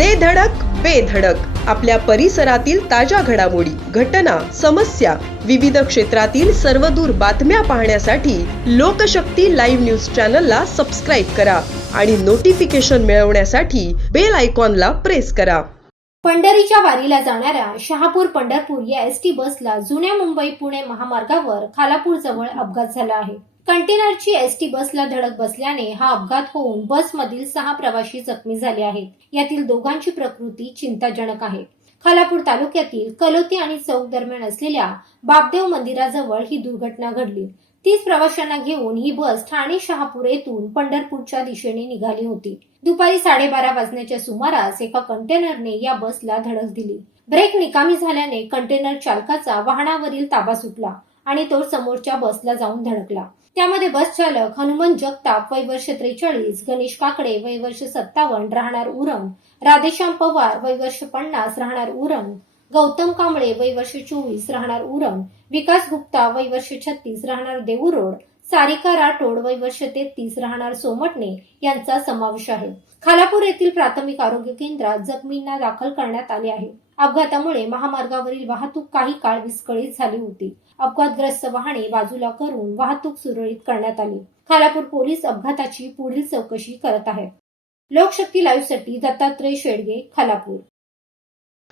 दे धडक बेधडक आपल्या परिसरातील ताज्या घडामोडी घटना समस्या विविध क्षेत्रातील सर्वदूर बातम्या पाहण्यासाठी लोकशक्ती लाईव्ह न्यूज चॅनलला सबस्क्राईब करा आणि नोटिफिकेशन मिळवण्यासाठी बेल आयकॉनला प्रेस करा. पंढरीच्या वारीला जाणाऱ्या शहापूर पंढरपूर या एस टी बसला जुन्या मुंबई पुणे महामार्गावर खालापूर जवळ अपघात झाला आहे. कंटेनरची एस टी बसला धडक बसल्याने हा अपघात होऊन बसमधील सहा प्रवाशी जखमी झाले आहेत. यातील दोघांची प्रकृती चिंताजनक आहे. खालापूर तालुक्यातील कलोती आणि चौक दरम्यान असलेल्या बापदेव मंदिराजवळ ही दुर्घटना घडली. तीस प्रवाशांना घेऊन ही बस ठाणे शहापूर येथून पंढरपूरच्या दिशेने निघाली होती. दुपारी साडेबारा वाजण्याच्या सुमारास एका कंटेनरने या बसला धडक दिली. ब्रेक निकामी झाल्याने कंटेनर चालकाचा वाहनावरील ताबा सुटला. आणि तो समोरच्या बसला जाऊन धडकला. त्यामध्ये बस चालक हनुमान जगताप वय वर्ष त्रेचाळीस गणेश काकडे वय वर्ष सत्तावन्न राहणार उरण राधेश्याम पवार वय वर्ष पन्नास राहणार उरण गौतम कांबळे वय वर्ष चोवीस राहणार उरण विकास गुप्ता वय वर्ष छत्तीस राहणार देऊर रोड सारिका राठोड वय वर्ष तेहतीस राहणार सोमटणे यांचा समावेश आहे. खालापूर येथील प्राथमिक आरोग्य केंद्रात जखमींना दाखल करण्यात आले आहे. अपघातामुळे महामार्गावरील वाहतूक काही काळ विस्कळीत झाली होती. अपघातग्रस्त वाहने बाजूला करून वाहतूक सुरळीत करण्यात आली. खालापूर पोलीस अपघाताची पुढील चौकशी करत आहेत. लोकशक्ती लाईव्हसाठी दत्तात्रय शेडगे खालापूर.